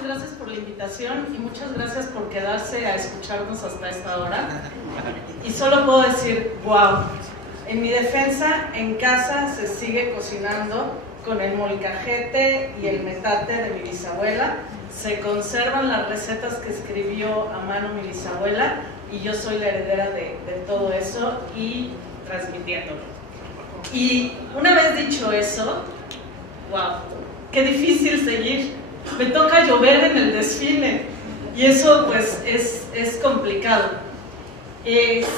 muchas gracias por la invitación y muchas gracias por quedarse a escucharnos hasta esta hora. Y solo puedo decir, wow, en mi defensa, en casa se sigue cocinando con el molcajete y el metate de mi bisabuela. Se conservan las recetas que escribió a mano mi bisabuela y yo soy la heredera de todo eso y transmitiéndolo. Y una vez dicho eso, wow, qué difícil seguir. Me toca llover en el desfile y eso pues es complicado.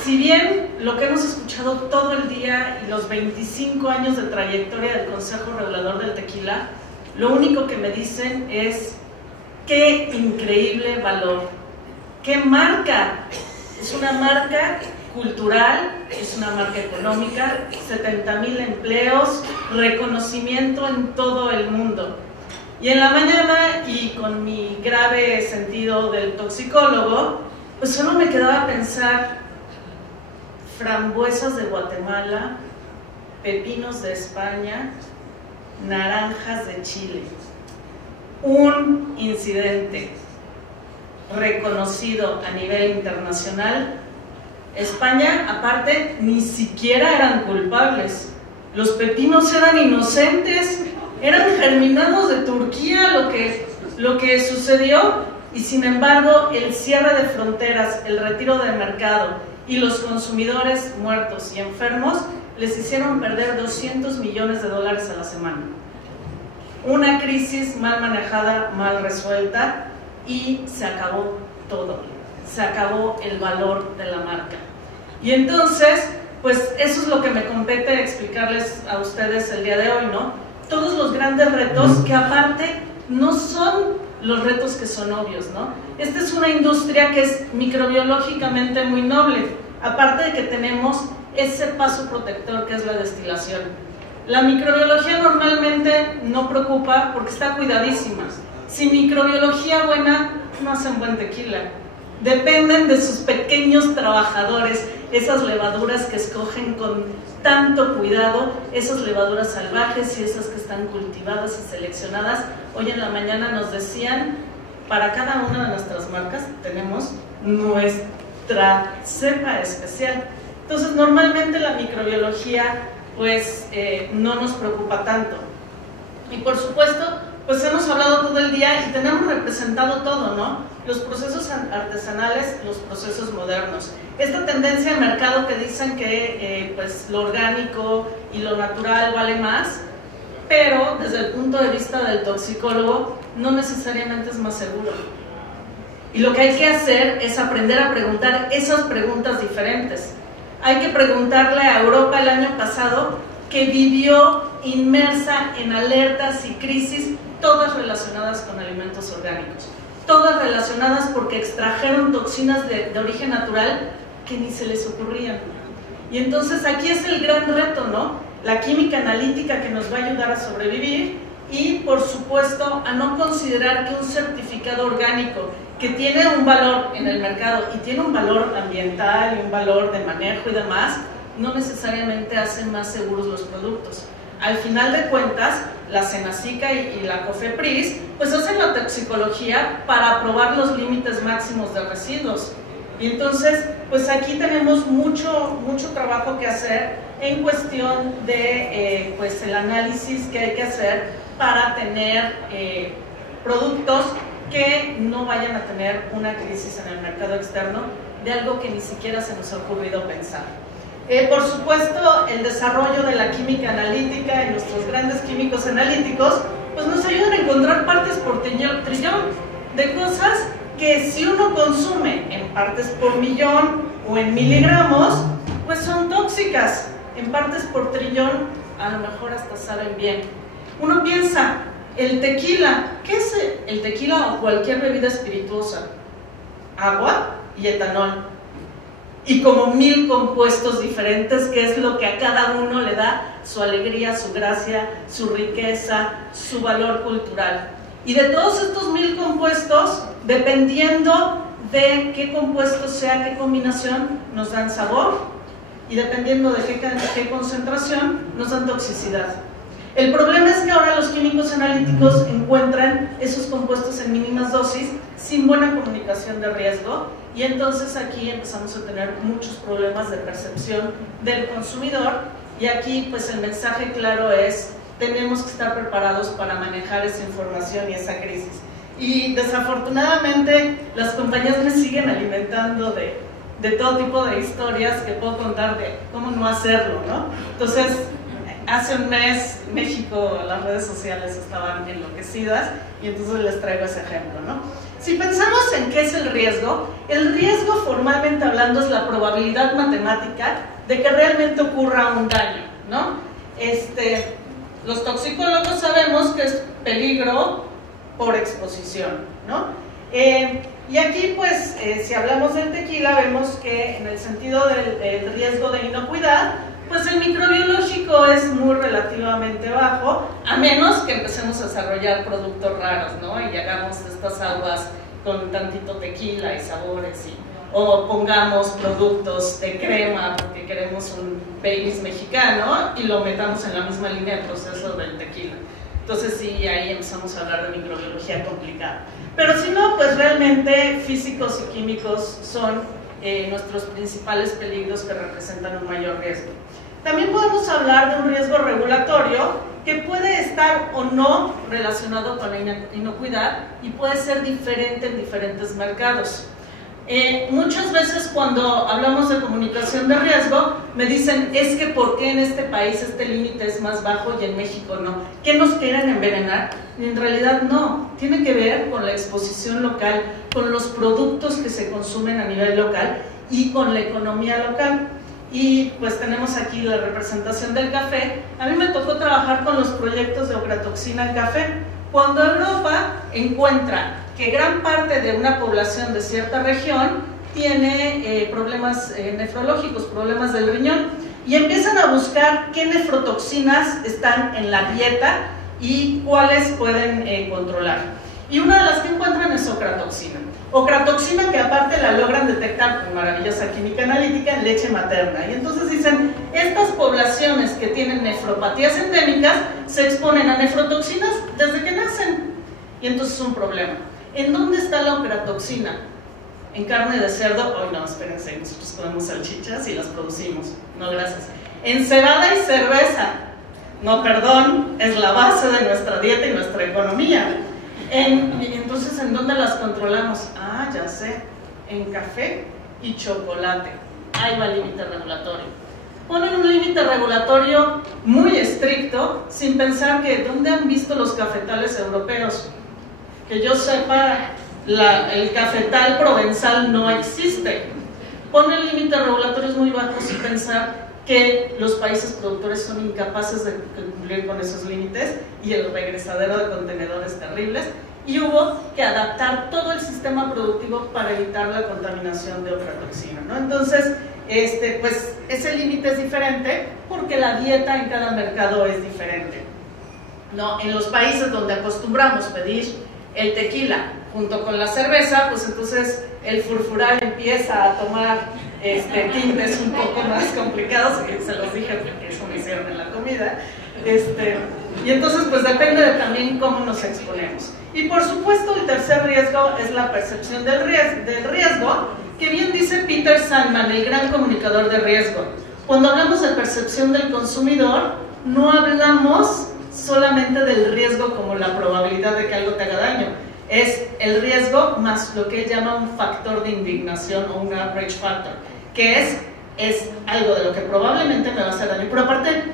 Si bien lo que hemos escuchado todo el día y los 25 años de trayectoria del Consejo Regulador del Tequila, lo único que me dicen es qué increíble valor, qué marca. Es una marca cultural, es una marca económica, 70,000 empleos, reconocimiento en todo el mundo. Y en la mañana, y con mi grave sentido del toxicólogo, pues solo me quedaba a pensar: frambuesas de Guatemala, pepinos de España, naranjas de Chile. Un incidente reconocido a nivel internacional. España, aparte, ni siquiera eran culpables. Los pepinos eran inocentes, eran germinados de Turquía lo que sucedió, y sin embargo el cierre de fronteras, el retiro de mercado y los consumidores muertos y enfermos les hicieron perder $200 millones a la semana. Una crisis mal manejada, mal resuelta, y se acabó todo. Se acabó el valor de la marca. Y entonces, pues eso es lo que me compete explicarles a ustedes el día de hoy, ¿no? Todos los grandes retos que aparte no son los retos que son obvios, ¿no? Esta es una industria que es microbiológicamente muy noble, aparte de que tenemos ese paso protector que es la destilación. La microbiología normalmente no preocupa porque está cuidadísima. Sin microbiología buena no hacen buen tequila. Dependen de sus pequeños trabajadores, esas levaduras que escogen con tanto cuidado, esas levaduras salvajes y esas que están cultivadas y seleccionadas. Hoy en la mañana nos decían, para cada una de nuestras marcas tenemos nuestra cepa especial. Entonces normalmente la microbiología pues no nos preocupa tanto. Y por supuesto, pues hemos hablado todo el día y tenemos representado todo, ¿no? Los procesos artesanales, los procesos modernos. Esta tendencia de mercado que dicen que pues lo orgánico y lo natural vale más, pero desde el punto de vista del toxicólogo no necesariamente es más seguro. Y lo que hay que hacer es aprender a preguntar esas preguntas diferentes. Hay que preguntarle a Europa el año pasado, que vivió inmersa en alertas y crisis, todas relacionadas con alimentos orgánicos, todas relacionadas porque extrajeron toxinas de origen natural que ni se les ocurrían. Y entonces aquí es el gran reto, ¿no? La química analítica que nos va a ayudar a sobrevivir y, por supuesto, a no considerar que un certificado orgánico que tiene un valor en el mercado y tiene un valor ambiental y un valor de manejo y demás, no necesariamente hacen más seguros los productos. Al final de cuentas, la Senacica y la COFEPRIS pues hacen la toxicología para aprobar los límites máximos de residuos. Y entonces, pues aquí tenemos mucho trabajo que hacer en cuestión de pues el análisis que hay que hacer para tener productos que no vayan a tener una crisis en el mercado externo de algo que ni siquiera se nos ha ocurrido pensar. Por supuesto, el desarrollo de la química analítica y nuestros grandes químicos analíticos pues nos ayudan a encontrar partes por trillón de cosas que si uno consume en partes por millón o en miligramos, pues son tóxicas. En partes por trillón a lo mejor hasta saben bien. Uno piensa, el tequila, ¿qué es el tequila o cualquier bebida espirituosa? Agua y etanol. Y como 1000 compuestos diferentes, que es lo que a cada uno le da su alegría, su gracia, su riqueza, su valor cultural. Y de todos estos 1000 compuestos, dependiendo de qué compuesto sea, qué combinación, nos dan sabor, y dependiendo de qué concentración, nos dan toxicidad. El problema es que ahora los químicos analíticos encuentran esos compuestos en mínimas dosis sin buena comunicación de riesgo, y entonces aquí empezamos a tener muchos problemas de percepción del consumidor, y aquí pues el mensaje claro es: tenemos que estar preparados para manejar esa información y esa crisis. Y desafortunadamente las compañías me siguen alimentando de todo tipo de historias que puedo contar de cómo no hacerlo, ¿no? Entonces, hace un mes México, las redes sociales estaban enloquecidas, y entonces les traigo ese ejemplo, ¿no? Si pensamos en qué es el riesgo formalmente hablando es la probabilidad matemática de que realmente ocurra un daño, ¿no? Los toxicólogos sabemos que es peligro por exposición, ¿no? Y aquí, pues, si hablamos del tequila, vemos que en el sentido del riesgo de inocuidad, pues el microbiológico es muy relativamente bajo, a menos que empecemos a desarrollar productos raros, ¿no? Y hagamos estas aguas con tantito tequila y sabores, o pongamos productos de crema porque queremos un Baileys mexicano y lo metamos en la misma línea de proceso del tequila. Entonces sí, ahí empezamos a hablar de microbiología complicada. Pero si no, pues realmente físicos y químicos son nuestros principales peligros que representan un mayor riesgo. También podemos hablar de un riesgo regulatorio que puede estar o no relacionado con la inocuidad y puede ser diferente en diferentes mercados. Muchas veces cuando hablamos de comunicación de riesgo me dicen: es que ¿por qué en este país este límite es más bajo y en México no? ¿Qué nos quieren envenenar? En realidad no, tiene que ver con la exposición local, con los productos que se consumen a nivel local y con la economía local. Y pues tenemos aquí la representación del café. A mí me tocó trabajar con los proyectos de ocratoxina en café. Cuando Europa encuentra que gran parte de una población de cierta región tiene problemas nefrológicos, problemas del riñón, y empiezan a buscar qué nefrotoxinas están en la dieta y cuáles pueden controlar. Y una de las que encuentran es ocratoxina. Ocratoxina que aparte la logran detectar con maravillosa química analítica en leche materna. Y entonces dicen: estas poblaciones que tienen nefropatías endémicas se exponen a nefrotoxinas desde que nacen. Y entonces es un problema. ¿En dónde está la ocratoxina? En carne de cerdo. Oh, no, espérense, nosotros comemos salchichas y las producimos. No, gracias. En cebada y cerveza. No, perdón, es la base de nuestra dieta y nuestra economía. Entonces, ¿en dónde las controlamos? Ah, ya sé, en café y chocolate. Ahí va el límite regulatorio. Ponen un límite regulatorio muy estricto sin pensar que ¿dónde han visto los cafetales europeos? Que yo sepa, el cafetal provenzal no existe. Ponen límites regulatorios muy bajos sin pensar que los países productores son incapaces de cumplir con esos límites y el regresadero de contenedores terribles, y hubo que adaptar todo el sistema productivo para evitar la contaminación de ocratoxina, ¿no? Entonces, pues ese límite es diferente porque la dieta en cada mercado es diferente, ¿no? En los países donde acostumbramos pedir el tequila junto con la cerveza, pues entonces el furfural empieza a tomar tintes un poco más complicados, que se los dije porque eso me hicieron en la comida, y entonces pues depende de también cómo nos exponemos. Y por supuesto el tercer riesgo es la percepción del riesgo, que bien dice Peter Sandman, el gran comunicador de riesgo. Cuando hablamos de percepción del consumidor, no hablamos solamente del riesgo como la probabilidad de que algo te haga daño, es el riesgo más lo que él llama un factor de indignación o un average factor, que es algo de lo que probablemente me va a hacer daño, pero aparte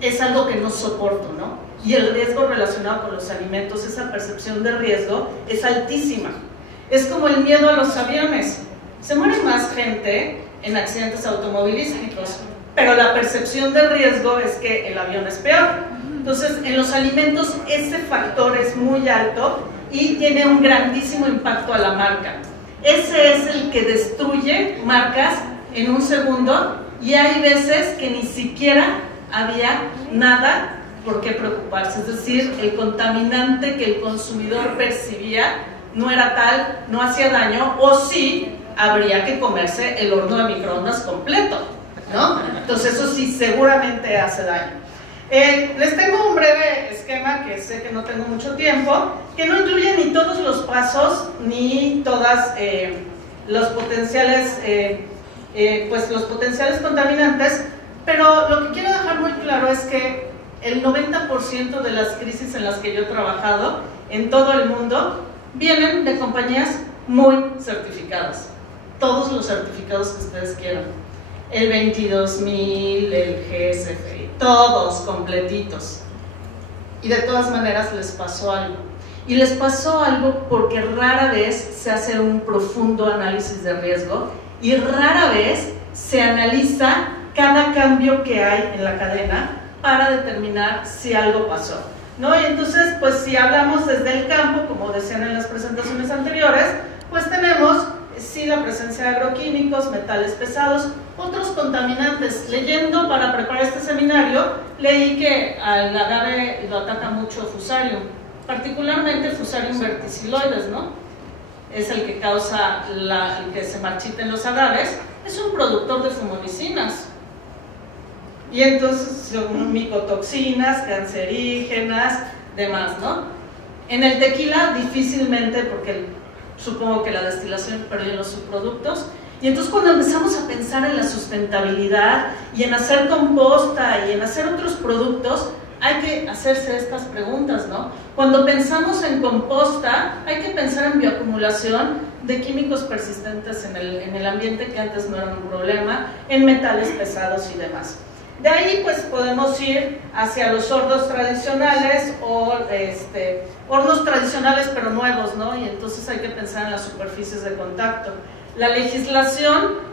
es algo que no soporto, ¿no? Y el riesgo relacionado con los alimentos, esa percepción de riesgo es altísima. Es como el miedo a los aviones. Se muere más gente en accidentes automovilísticos, pero la percepción de riesgo es que el avión es peor. Entonces, en los alimentos ese factor es muy alto y tiene un grandísimo impacto a la marca. Ese es el que destruye marcas en un segundo, y hay veces que ni siquiera había nada por qué preocuparse. Es decir, el contaminante que el consumidor percibía no era tal, no hacía daño, o sí habría que comerse el horno de microondas completo, ¿no? Entonces eso sí seguramente hace daño. Les tengo un breve esquema, que sé que no tengo mucho tiempo, que no incluye ni todos los pasos, ni todas los potenciales contaminantes, pero lo que quiero dejar muy claro es que el 90% de las crisis en las que yo he trabajado en todo el mundo vienen de compañías muy certificadas. Todos los certificados que ustedes quieran. El 22000, el GSFI, todos completitos. Y de todas maneras les pasó algo. Y les pasó algo porque rara vez se hace un profundo análisis de riesgo y rara vez se analiza cada cambio que hay en la cadena para determinar si algo pasó, ¿no? Y entonces, pues si hablamos desde el campo, como decían en las presentaciones anteriores, pues tenemos sí la presencia de agroquímicos, metales pesados, otros contaminantes. Leyendo para preparar este seminario, leí que al agave lo ataca mucho Fusarium, particularmente Fusarium verticiloides, ¿no? Es el que causa el que se marchiten los agaves, es un productor de fumoricinas. Y entonces son micotoxinas, cancerígenas, demás, ¿no? En el tequila difícilmente, porque supongo que la destilación perdió los subproductos. Y entonces cuando empezamos a pensar en la sustentabilidad y en hacer composta y en hacer otros productos, hay que hacerse estas preguntas, ¿no? Cuando pensamos en composta, hay que pensar en bioacumulación de químicos persistentes en el ambiente que antes no eran un problema, en metales pesados y demás. De ahí pues podemos ir hacia los hornos tradicionales o hornos tradicionales pero nuevos, ¿no? Y entonces hay que pensar en las superficies de contacto. La legislación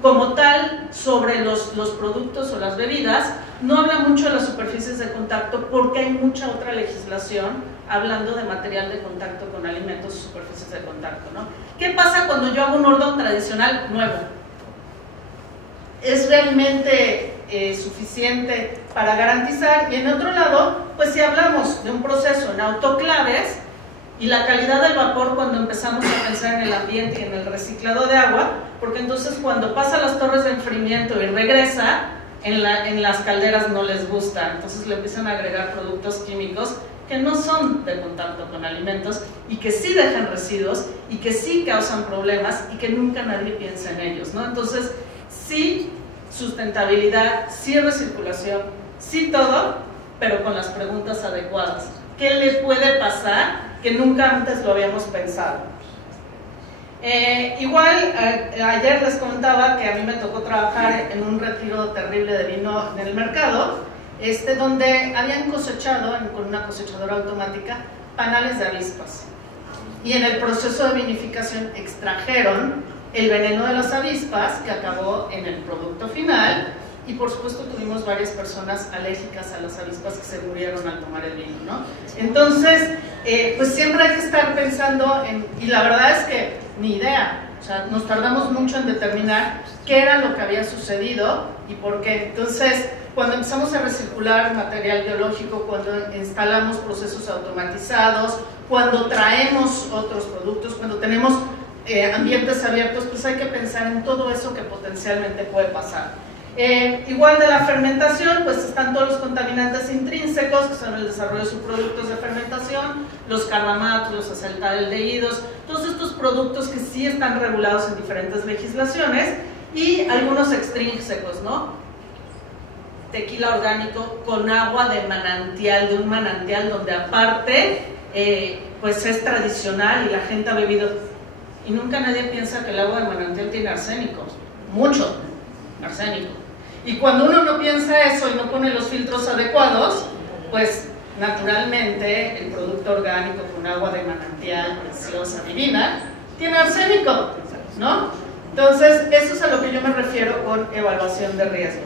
como tal sobre los productos o las bebidas no habla mucho de las superficies de contacto porque hay mucha otra legislación hablando de material de contacto con alimentos y superficies de contacto, ¿no? ¿Qué pasa cuando yo hago un horno tradicional nuevo? ¿Es realmente suficiente para garantizar? Y en otro lado, pues si hablamos de un proceso en autoclaves y la calidad del vapor cuando empezamos a pensar en el ambiente y en el reciclado de agua, porque entonces cuando pasa las torres de enfriamiento y regresa, en las calderas no les gusta, entonces le empiezan a agregar productos químicos que no son de contacto con alimentos y que sí dejan residuos y que sí causan problemas y que nunca nadie piensa en ellos, ¿no? Entonces, sí sustentabilidad, sí recirculación, sí todo, pero con las preguntas adecuadas. ¿Qué le puede pasar que nunca antes lo habíamos pensado? Ayer les comentaba que a mí me tocó trabajar en un retiro terrible de vino en el mercado, donde habían cosechado con una cosechadora automática panales de avispas. Y en el proceso de vinificación extrajeron el veneno de las avispas que acabó en el producto final y por supuesto tuvimos varias personas alérgicas a las avispas que se murieron al tomar el vino, ¿no? Entonces, pues siempre hay que estar pensando y la verdad es que ni idea, o sea, nos tardamos mucho en determinar qué era lo que había sucedido y por qué. Entonces, cuando empezamos a recircular material biológico, cuando instalamos procesos automatizados, cuando traemos otros productos, cuando tenemos ambientes abiertos, pues hay que pensar en todo eso que potencialmente puede pasar. Igual de la fermentación, pues están todos los contaminantes intrínsecos, que son el desarrollo de subproductos de fermentación, los carbamatos, los acetaldeídos, todos estos productos que sí están regulados en diferentes legislaciones, y algunos extrínsecos, ¿no? Tequila orgánico con agua de manantial, de un manantial donde aparte, pues es tradicional y la gente ha bebido. Y nunca nadie piensa que el agua de manantial tiene arsénico, mucho arsénico. Y cuando uno no piensa eso y no pone los filtros adecuados, pues naturalmente el producto orgánico con agua de manantial, preciosa, divina, tiene arsénico, ¿no? Entonces, eso es a lo que yo me refiero con evaluación de riesgo.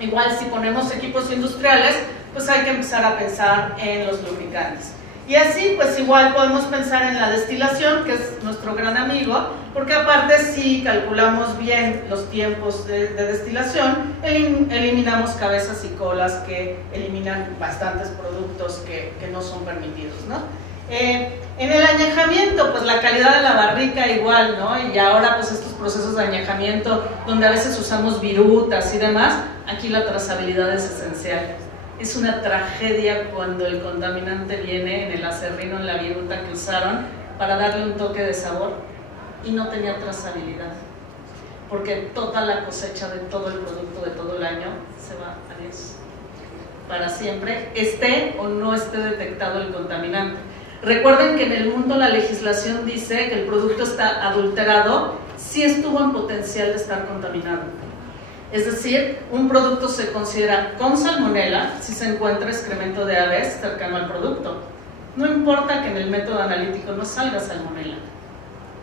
Igual si ponemos equipos industriales, pues hay que empezar a pensar en los lubricantes. Y así, pues igual podemos pensar en la destilación, que es nuestro gran amigo, porque aparte si calculamos bien los tiempos de destilación, eliminamos cabezas y colas que eliminan bastantes productos que no son permitidos, ¿no? En el añejamiento, pues la calidad de la barrica igual, ¿no? Y ahora pues estos procesos de añejamiento, donde a veces usamos virutas y demás, aquí la trazabilidad es esencial. Es una tragedia cuando el contaminante viene en el aserrino, en la viruta que usaron para darle un toque de sabor y no tenía trazabilidad, porque toda la cosecha de todo el producto de todo el año se va a Dios para siempre, esté o no esté detectado el contaminante. Recuerden que en el mundo la legislación dice que el producto está adulterado si estuvo en potencial de estar contaminado. Es decir, un producto se considera con salmonela si se encuentra excremento de aves cercano al producto. No importa que en el método analítico no salga salmonela,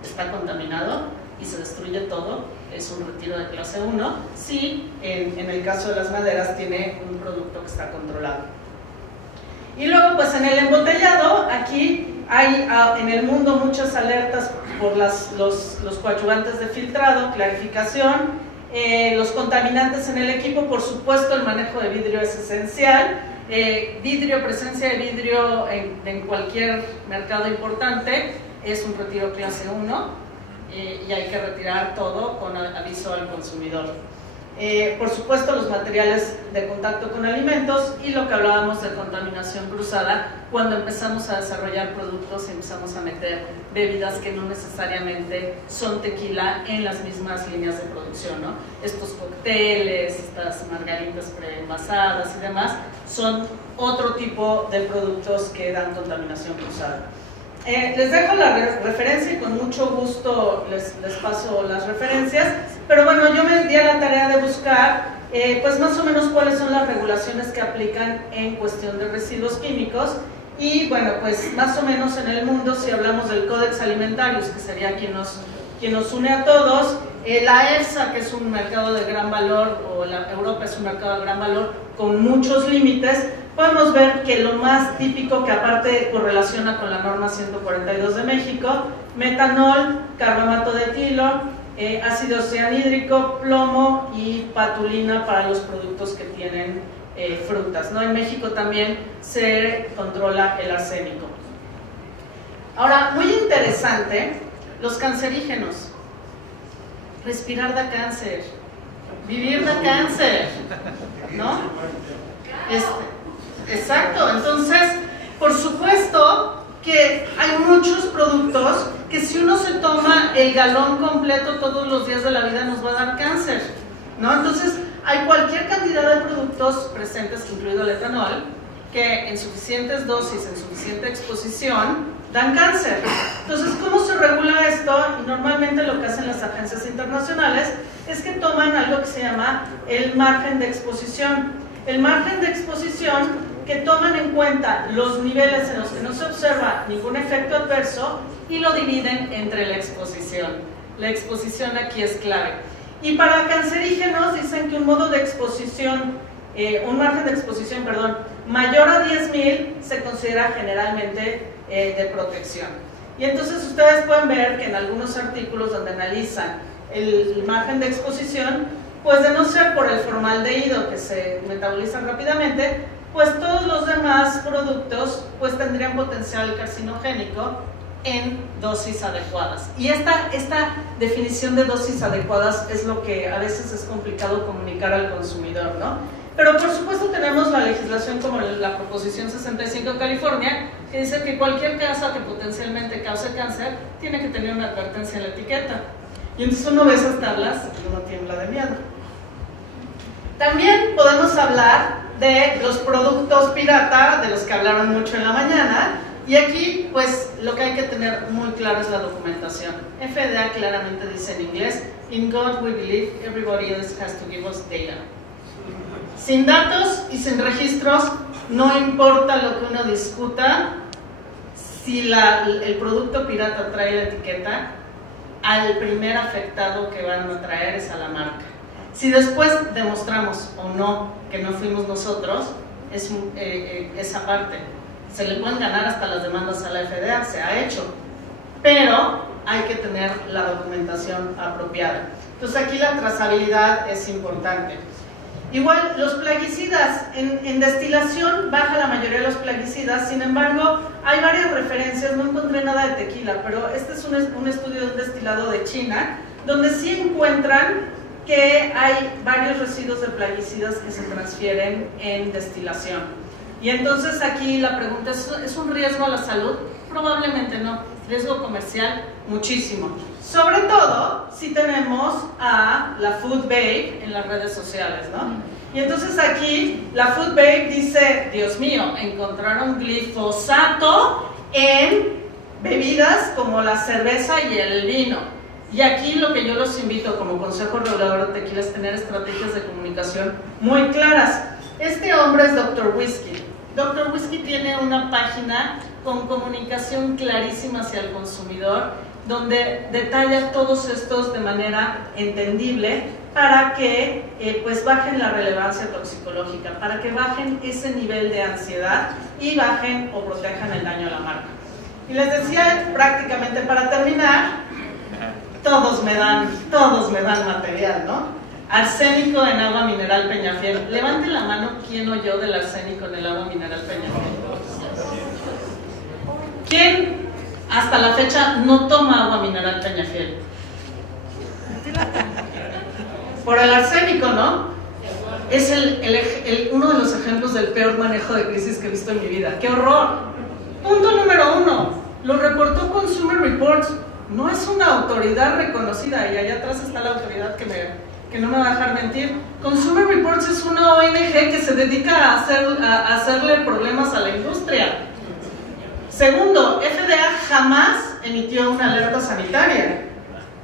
está contaminado y se destruye todo, es un retiro de clase 1, si en el caso de las maderas tiene un producto que está controlado. Y luego pues en el embotellado, aquí hay en el mundo muchas alertas por los coadyuvantes de filtrado, clarificación, los contaminantes en el equipo, por supuesto el manejo de vidrio es esencial, presencia de vidrio en cualquier mercado importante es un retiro clase 1 y hay que retirar todo con aviso al consumidor. Por supuesto los materiales de contacto con alimentos y lo que hablábamos de contaminación cruzada cuando empezamos a desarrollar productos y empezamos a meter bebidas que no necesariamente son tequila en las mismas líneas de producción, ¿no? Estos cócteles, estas margaritas preenvasadas y demás son otro tipo de productos que dan contaminación cruzada. Les dejo la referencia y con mucho gusto les paso las referencias, pero bueno, yo me di a la tarea de buscar pues más o menos cuáles son las regulaciones que aplican en cuestión de residuos químicos y bueno, pues más o menos en el mundo, si hablamos del Codex Alimentarius, que sería quien nos une a todos, la EFSA, que es un mercado de gran valor, o la Europa es un mercado de gran valor con muchos límites, podemos ver que lo más típico, que aparte correlaciona con la norma 142 de México, metanol, carbamato de etilo, ácido cianhídrico, plomo y patulina para los productos que tienen frutas, ¿no? En México también se controla el arsénico. Ahora, muy interesante, los cancerígenos. Respirar da cáncer, vivir da cáncer, ¿no? Exacto, entonces, por supuesto que hay muchos productos que si uno se toma el galón completo todos los días de la vida nos va a dar cáncer, ¿no? Entonces, hay cualquier cantidad de productos presentes, incluido el etanol, que en suficientes dosis, en suficiente exposición, dan cáncer. Entonces, ¿cómo se regula esto? Y normalmente lo que hacen las agencias internacionales es que toman algo que se llama el margen de exposición. El margen de exposición que toman en cuenta los niveles en los que no se observa ningún efecto adverso y lo dividen entre la exposición. La exposición aquí es clave. Y para cancerígenos dicen que un modo de exposición, un margen de exposición, perdón, mayor a 10.000 se considera generalmente de protección. Y entonces ustedes pueden ver que en algunos artículos donde analizan el margen de exposición, pues de no ser por el formaldehído que se metaboliza rápidamente, pues todos los demás productos pues tendrían potencial carcinogénico en dosis adecuadas. Y esta definición de dosis adecuadas es lo que a veces es complicado comunicar al consumidor, ¿no? Pero por supuesto tenemos la legislación como la Proposición 65 de California, que dice que cualquier casa que potencialmente cause cáncer tiene que tener una advertencia en la etiqueta. Y entonces uno ve esas tablas y uno tiembla de miedo. También podemos hablar de los productos pirata, de los que hablaron mucho en la mañana, y aquí pues lo que hay que tener muy claro es la documentación. FDA claramente dice en inglés, "In God we believe, everybody else has to give us data". Sin datos y sin registros, no importa lo que uno discuta, si el producto pirata trae la etiqueta, al primer afectado que van a traer es a la marca. Si después demostramos o no que no fuimos nosotros, es esa parte. Se le pueden ganar hasta las demandas a la FDA, se ha hecho, pero hay que tener la documentación apropiada. Entonces aquí la trazabilidad es importante. Igual los plaguicidas, en destilación baja la mayoría de los plaguicidas, sin embargo hay varias referencias, no encontré nada de tequila, pero este es un estudio de un destilado de China, donde sí encuentran que hay varios residuos de plaguicidas que se transfieren en destilación. Y entonces aquí la pregunta ¿es un riesgo a la salud? Probablemente no. Riesgo comercial, muchísimo. Sobre todo si tenemos a la Food Babe en las redes sociales, ¿no? Y entonces aquí la Food Babe dice, Dios mío, encontraron glifosato en bebidas como la cerveza y el vino. Y aquí lo que yo los invito como Consejo Regulador de Tequila es tener estrategias de comunicación muy claras. Este hombre es Dr. Whisky. Dr. Whisky tiene una página con comunicación clarísima hacia el consumidor, donde detalla todos estos de manera entendible para que pues bajen la relevancia toxicológica, para que bajen ese nivel de ansiedad y bajen o protejan el daño a la marca. Y les decía prácticamente para terminar, todos me dan material, ¿no? Arsénico en agua mineral Peñafiel. Levante la mano quién oyó del arsénico en el agua mineral Peñafiel. ¿Quién hasta la fecha no toma agua mineral Peñafiel? Por el arsénico, ¿no? Es uno de los ejemplos del peor manejo de crisis que he visto en mi vida. ¡Qué horror! Punto número 1. Lo reportó Consumer Reports. No es una autoridad reconocida, y allá atrás está la autoridad que no me va a dejar mentir. Consumer Reports es una ONG que se dedica a hacerle problemas a la industria. Segundo, FDA jamás emitió una alerta sanitaria.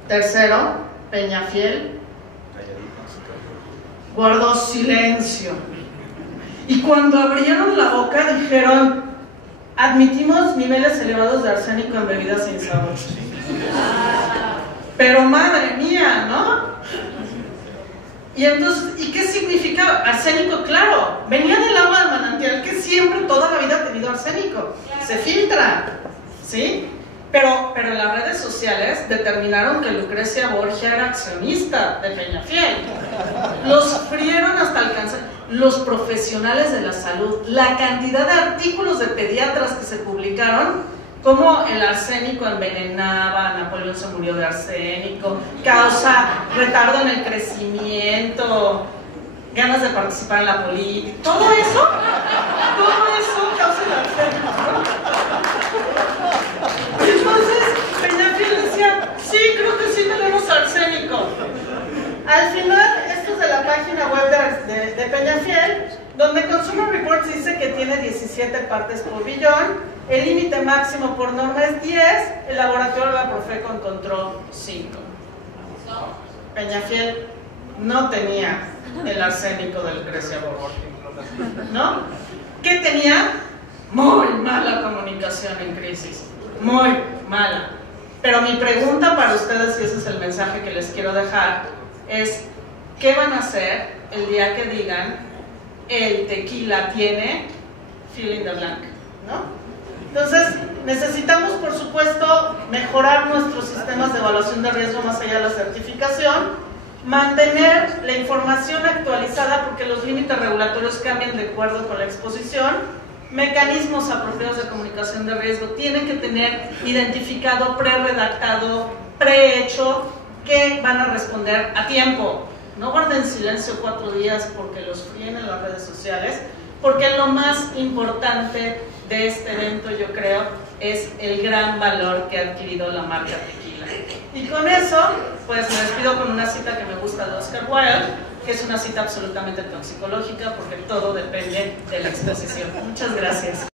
Tercero, Peñafiel guardó silencio. Y cuando abrieron la boca dijeron, admitimos niveles elevados de arsénico en bebidas sin sabor. Pero madre mía, ¿no? Y entonces, ¿y qué significa arsénico? Claro, venía del agua de manantial que siempre, toda la vida ha tenido arsénico. Se filtra, ¿sí? Pero en las redes sociales determinaron que Lucrecia Borgia era accionista de Peñafiel. Los frieron hasta alcanzar. Los profesionales de la salud, la cantidad de artículos de pediatras que se publicaron, como el arsénico envenenaba, Napoleón se murió de arsénico, causa retardo en el crecimiento, ganas de participar en la política, todo eso causa el arsénico, ¿no? Entonces Peñafiel decía, sí, creo que sí tenemos arsénico. Al final, esto es de la página web de Peñafiel, donde Consumer Reports dice que tiene 17 partes por billón, el límite máximo por norma es 10, el laboratorio de la Profeco encontró 5. Peñafiel no tenía el arsénico del Lucrecia Borgia, ¿no? ¿Qué tenía? Muy mala comunicación en crisis, muy mala. Pero mi pregunta para ustedes, y ese es el mensaje que les quiero dejar, es ¿qué van a hacer el día que digan el tequila tiene fill in the blank, ¿no? Entonces necesitamos, por supuesto, mejorar nuestros sistemas de evaluación de riesgo más allá de la certificación, mantener la información actualizada porque los límites regulatorios cambian de acuerdo con la exposición, mecanismos apropiados de comunicación de riesgo tienen que tener identificado, pre-redactado, prehecho, que van a responder a tiempo. No guarden silencio 4 días porque los fríen en las redes sociales, porque lo más importante de este evento, yo creo, es el gran valor que ha adquirido la marca Tequila. Y con eso, pues me despido con una cita que me gusta de Oscar Wilde, que es una cita absolutamente toxicológica porque todo depende de la exposición. Muchas gracias.